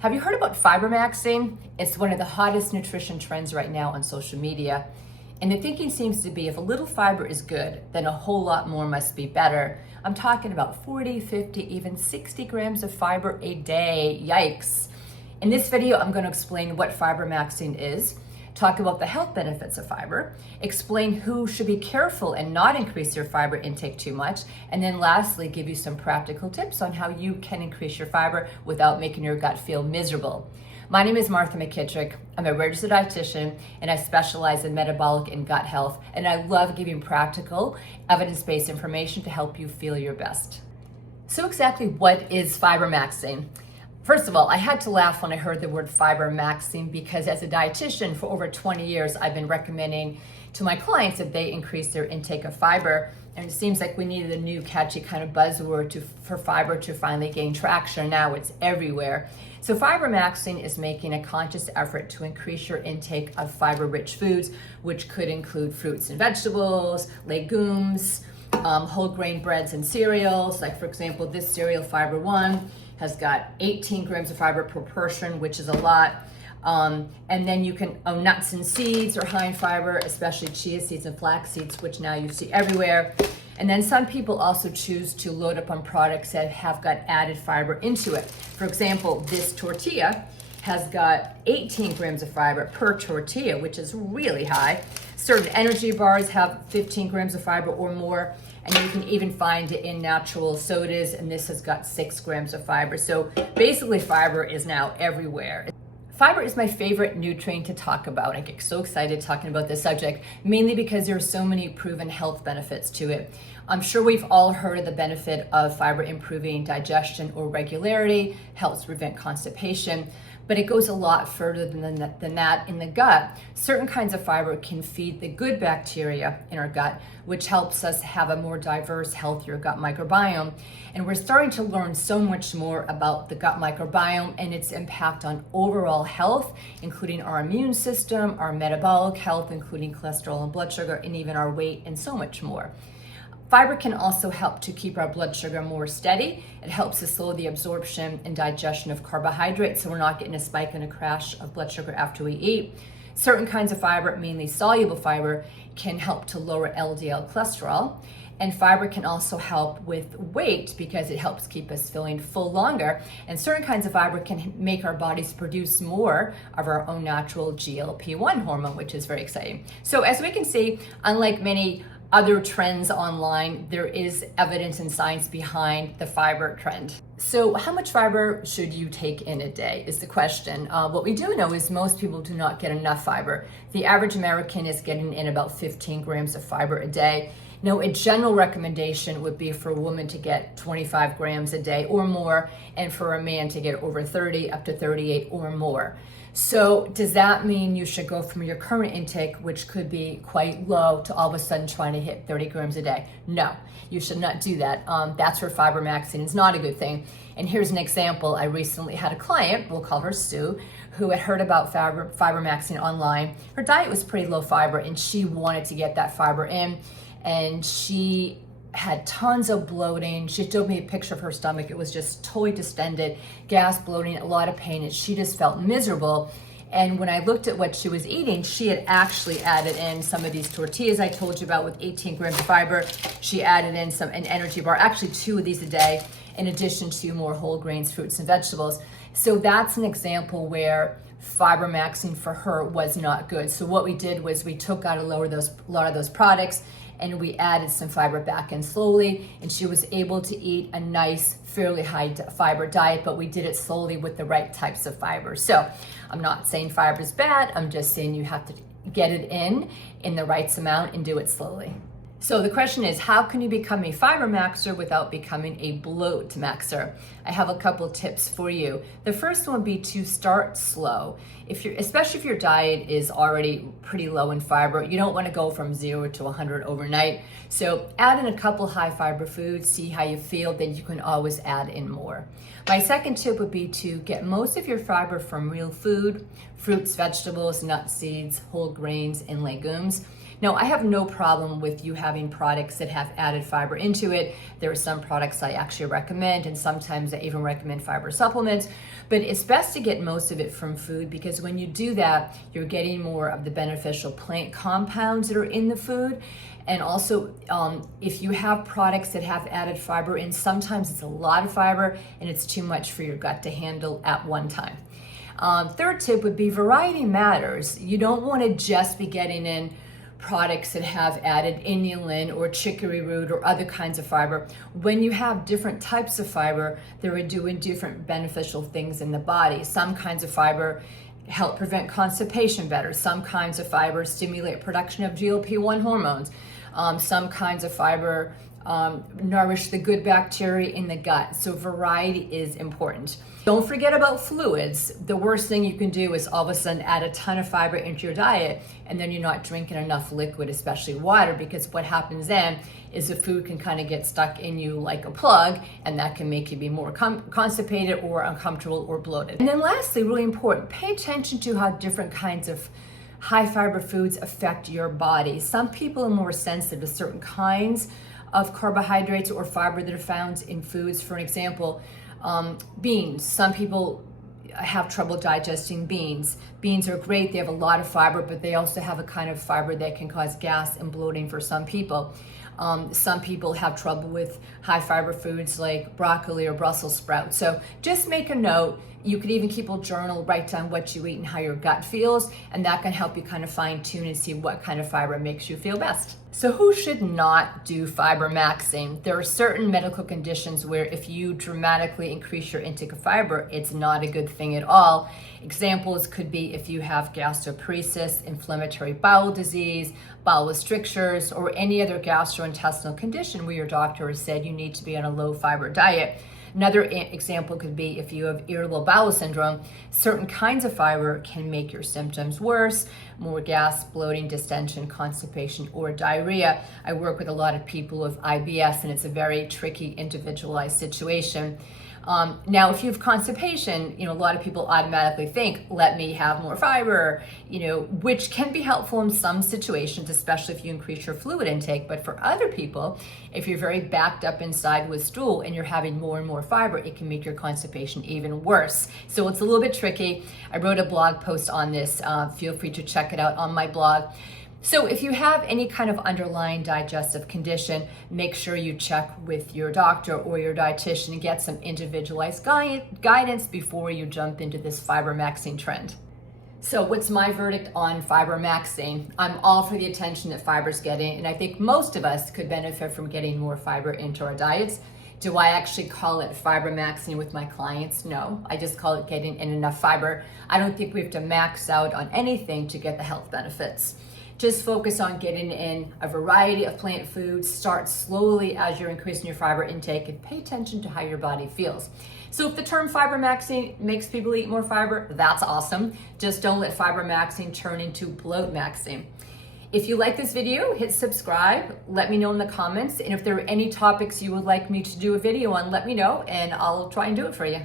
Have you heard about Fibermaxxing? It's one of the hottest nutrition trends right now on social media. And the thinking seems to be if a little fiber is good, then a whole lot more must be better. I'm talking about 40, 50, even 60 grams of fiber a day. Yikes. In this video, I'm going to explain what Fibermaxxing is, talk about the health benefits of fiber, explain who should be careful and not increase their fiber intake too much, and then lastly, give you some practical tips on how you can increase your fiber without making your gut feel miserable. My name is Martha McKittrick. I'm a registered dietitian and I specialize in metabolic and gut health, and I love giving practical, evidence-based information to help you feel your best. So exactly what is Fibermaxxing? First of all, I had to laugh when I heard the word Fibermaxxing because as a dietitian for over 20 years, I've been recommending to my clients that they increase their intake of fiber. And it seems like we needed a new catchy kind of buzzword for fiber to finally gain traction. Now it's everywhere. So Fibermaxxing is making a conscious effort to increase your intake of fiber-rich foods, which could include fruits and vegetables, legumes, whole grain breads and cereals. Like for example, this cereal, Fiber One, has got 18 grams of fiber per portion, which is a lot. And then you can, nuts and seeds are high in fiber, especially chia seeds and flax seeds, which now you see everywhere. And then some people also choose to load up on products that have got added fiber into it. For example, this tortilla has got 18 grams of fiber per tortilla, which is really high. Certain energy bars have 15 grams of fiber or more, and you can even find it in natural sodas, and this has got 6 grams of fiber. So basically fiber is now everywhere. Fiber is my favorite nutrient to talk about. I get so excited talking about this subject, mainly because there are so many proven health benefits to it. I'm sure we've all heard of the benefit of fiber improving digestion or regularity, helps prevent constipation, but it goes a lot further than that in the gut. Certain kinds of fiber can feed the good bacteria in our gut, which helps us have a more diverse, healthier gut microbiome. And we're starting to learn so much more about the gut microbiome and its impact on overall health, including our immune system, our metabolic health, including cholesterol and blood sugar, and even our weight, and so much more. Fiber can also help to keep our blood sugar more steady. It helps to slow the absorption and digestion of carbohydrates, so we're not getting a spike and a crash of blood sugar after we eat. Certain kinds of fiber, mainly soluble fiber, can help to lower LDL cholesterol. And fiber can also help with weight because it helps keep us feeling full longer. And certain kinds of fiber can make our bodies produce more of our own natural GLP-1 hormone, which is very exciting. So as we can see, unlike many other trends online, there is evidence and science behind the fiber trend. So how much fiber should you take in a day is the question. What we do know is most people do not get enough fiber. The average American is getting in about 15 grams of fiber a day. Now, a general recommendation would be for a woman to get 25 grams a day or more, and for a man to get over 30 up to 38 or more. So does that mean you should go from your current intake, which could be quite low, to all of a sudden trying to hit 30 grams a day? No, you should not do that. That's where Fibermaxxing is not a good thing. And here's an example. I recently had a client, we'll call her Sue, who had heard about Fibermaxxing online. Her diet was pretty low fiber and she wanted to get that fiber in, and she had tons of bloating. She showed me a picture of her stomach. It was just totally distended, gas, bloating, a lot of pain, and she just felt miserable. And when I looked at what she was eating, she had actually added in some of these tortillas I told you about with 18 grams of fiber. She added in an energy bar, actually 2 of these a day, in addition to more whole grains, fruits, and vegetables. So that's an example where Fibermaxxing for her was not good. So what we did was we took out a lot of those products, and we added some fiber back in slowly, and she was able to eat a nice, fairly high fiber diet, but we did it slowly with the right types of fiber. So I'm not saying fiber is bad, I'm just saying you have to get it in the right amount and do it slowly. So the question is, how can you become a fiber maxer without becoming a bloat maxer? I have a couple tips for you. The first one would be to start slow. Especially if your diet is already pretty low in fiber, you don't want to go from 0 to 100 overnight. So add in a couple high fiber foods, see how you feel, then you can always add in more. My second tip would be to get most of your fiber from real food, fruits, vegetables, nuts, seeds, whole grains, and legumes. Now, I have no problem with you having products that have added fiber into it. There are some products I actually recommend, and sometimes I even recommend fiber supplements, but it's best to get most of it from food, because when you do that, you're getting more of the beneficial plant compounds that are in the food. And also, if you have products that have added fiber in, sometimes it's a lot of fiber and it's too much for your gut to handle at one time. Third tip would be variety matters. You don't want to just be getting in products that have added inulin or chicory root or other kinds of fiber. When you have different types of fiber, they're doing different beneficial things in the body. Some kinds of fiber help prevent constipation better. Some kinds of fiber stimulate production of GLP-1 hormones. Some kinds of fiber nourish the good bacteria in the gut. So variety is important. Don't forget about fluids. The worst thing you can do is all of a sudden add a ton of fiber into your diet, and then you're not drinking enough liquid, especially water, because what happens then is the food can kind of get stuck in you like a plug, and that can make you be more constipated or uncomfortable or bloated. And then lastly, really important, pay attention to how different kinds of high fiber foods affect your body. Some people are more sensitive to certain kinds of carbohydrates or fiber that are found in foods. For an example, beans. Some people have trouble digesting beans. Beans are great, they have a lot of fiber, but they also have a kind of fiber that can cause gas and bloating for some people. Some people have trouble with high fiber foods like broccoli or Brussels sprouts. So just make a note. You could even keep a journal, write down what you eat and how your gut feels, and that can help you kind of fine tune and see what kind of fiber makes you feel best. So who should not do Fibermaxxing? There are certain medical conditions where if you dramatically increase your intake of fiber, it's not a good thing at all. Examples could be if you have gastroparesis, inflammatory bowel disease, bowel strictures, or any other gastrointestinal condition where your doctor has said you need to be on a low fiber diet. Another example could be if you have irritable bowel syndrome, certain kinds of fiber can make your symptoms worse, more gas, bloating, distension, constipation, or diarrhea. I work with a lot of people with IBS, and it's a very tricky, individualized situation. Now, if you have constipation, a lot of people automatically think, let me have more fiber, which can be helpful in some situations, especially if you increase your fluid intake. But for other people, if you're very backed up inside with stool and you're having more and more fiber, it can make your constipation even worse. So it's a little bit tricky. I wrote a blog post on this. Feel free to check it out on my blog. So if you have any kind of underlying digestive condition, make sure you check with your doctor or your dietitian and get some individualized guidance before you jump into this Fibermaxxing trend. So what's my verdict on Fibermaxxing? I'm all for the attention that fiber's getting, and I think most of us could benefit from getting more fiber into our diets. Do I actually call it Fibermaxxing with my clients? No, I just call it getting in enough fiber. I don't think we have to max out on anything to get the health benefits. Just focus on getting in a variety of plant foods. Start slowly as you're increasing your fiber intake, and pay attention to how your body feels. So if the term Fibermaxxing makes people eat more fiber, that's awesome. Just don't let Fibermaxxing turn into bloatmaxing. If you like this video, hit subscribe. Let me know in the comments. And if there are any topics you would like me to do a video on, let me know and I'll try and do it for you.